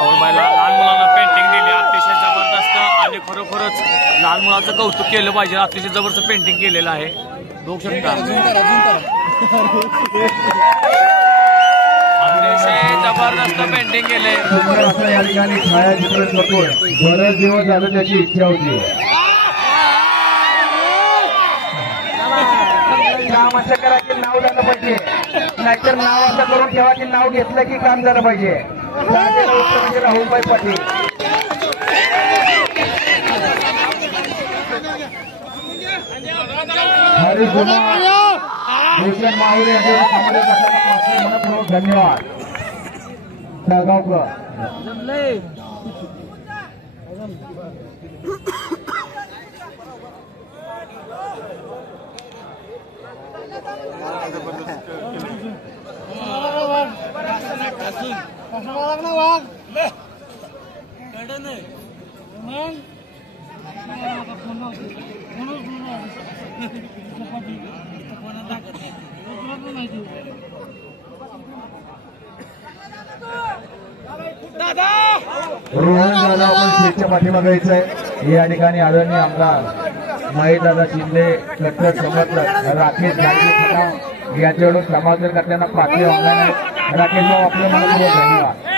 राहुलबाईला लहान मुलांना पेंटिंग दिली अतिशय जबरदस्त आणि खरोखरच लहान मुलाचं कौतुक केलं पाहिजे. अतिशय जबरदस्त पेंटिंग केलेलं आहे. बघू शकता अतिशय जबरदस्त पेंटिंग केले. या ठिकाणी छायाचित्र करून बरेच दिवस झालं त्याची इच्छा होती. काम असं करा की नाव झालं पाहिजे, नाहीतर नाव असं करून ठेवा की नाव घेतलं की काम झालं पाहिजे. म्हणजे राहुलबाई पाटील हरीश कुमार भूषण माहुरे यांच्यावर धन्यवाद. जळगावकर रोहन दादा आपण स्टेजच्या पाठीमागे यायचंय. या ठिकाणी आदरणीय आमदार महेशदादा शिंदे, कट्टर समर्थक राकेश यांच्याकडून समाजकार्याला पाठी ऑनलाईन आहे. राकेश भाऊ आपल्या मला धन्यवाद.